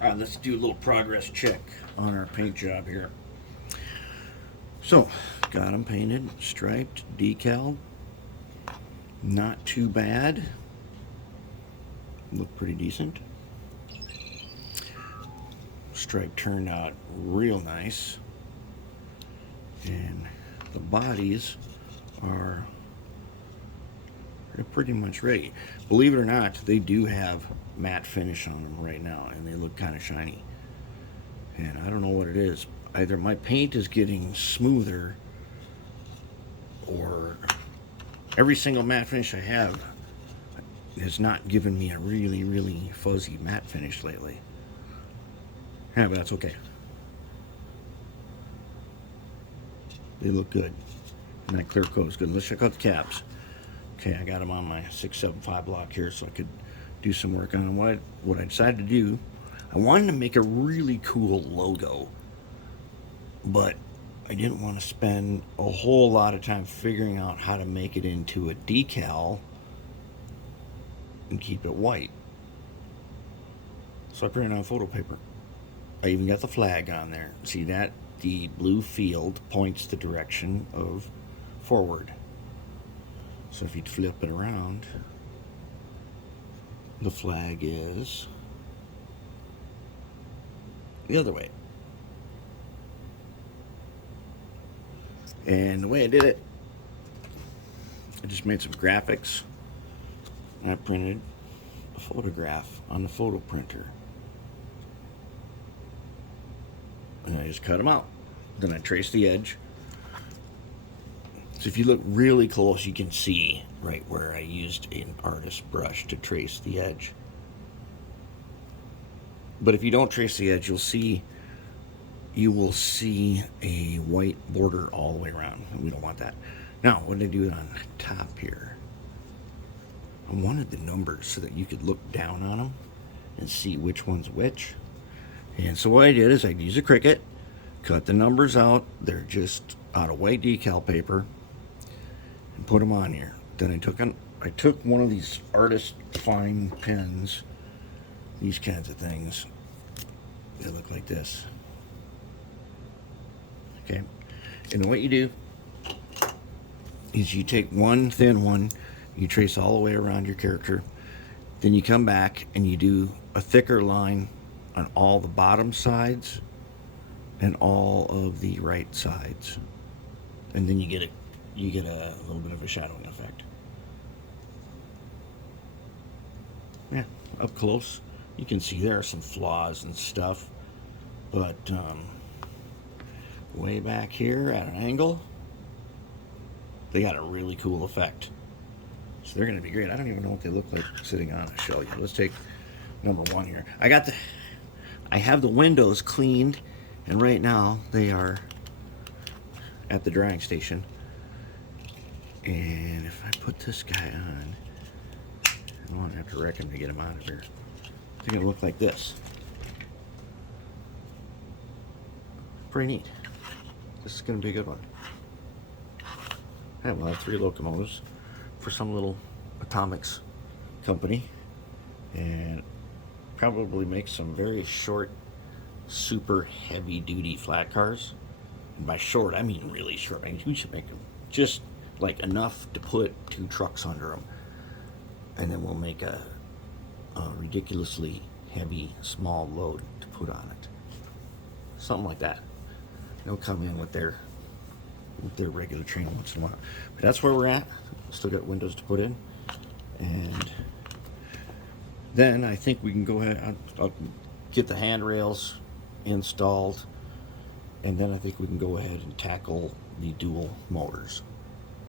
All right, let's do a little progress check on our paint job here. So, got them painted, striped, decal. Not too bad. Look pretty decent. Stripe turned out real nice. And the bodies are they're pretty much ready. Believe it or not, they do have matte finish on them right now, and they look kind of shiny. And I don't know what it is. Either my paint is getting smoother, or every single matte finish I have has not given me a really, really fuzzy matte finish lately. Yeah, but that's okay. They look good. And that clear coat is good. Let's check out the caps. Okay, I got them on my 675 block here so I could do some work on them. What I decided to do, I wanted to make a really cool logo, but I didn't want to spend a whole lot of time figuring out how to make it into a decal and keep it white. So I printed it on photo paper. I even got the flag on there. See that? The blue field points the direction of forward. So if you flip it around, the flag is the other way. And the way I did it, I just made some graphics. And I printed a photograph on the photo printer. And I just cut them out. Then I traced the edge. So if you look really close, you can see right where I used an artist brush to trace the edge. But if you don't trace the edge, you will see a white border all the way around. We don't want that. Now, what did I do on top here? I wanted the numbers so that you could look down on them and see which one's which. And so what I did is I used a Cricut, cut the numbers out. They're just out of white decal paper, and put them on here. Then I took one of these artist fine pens, these kinds of things. They look like this. Okay, and what you do is you take one thin one, you trace all the way around your character, then you come back and you do a thicker line on all the bottom sides and all of the right sides, and then you get a little bit of a shadowing effect. Yeah, up close you can see there are some flaws and stuff, but way back here at an angle, they got a really cool effect. So they're going to be great. I don't even know what they look like sitting on. I'll show you. Let's take number one here. I have the windows cleaned, and right now they are at the drying station. And if I put this guy on, I'm going to have to wreck him to get him out of here. It's going to look like this. Pretty neat. This is going to be a good one. Yeah, we'll have 3 locomotives for some little atomics company, and probably make some very short, super heavy duty flat cars. And by short, I mean really short. I mean, we should make them just like enough to put 2 trucks under them, and then we'll make a ridiculously heavy small load to put on it. Something like that. They'll come in with their regular train once in a while. But that's where we're at. Still got windows to put in, and then I think we can go ahead. I'll get the handrails installed, and then I think we can go ahead and tackle the dual motors.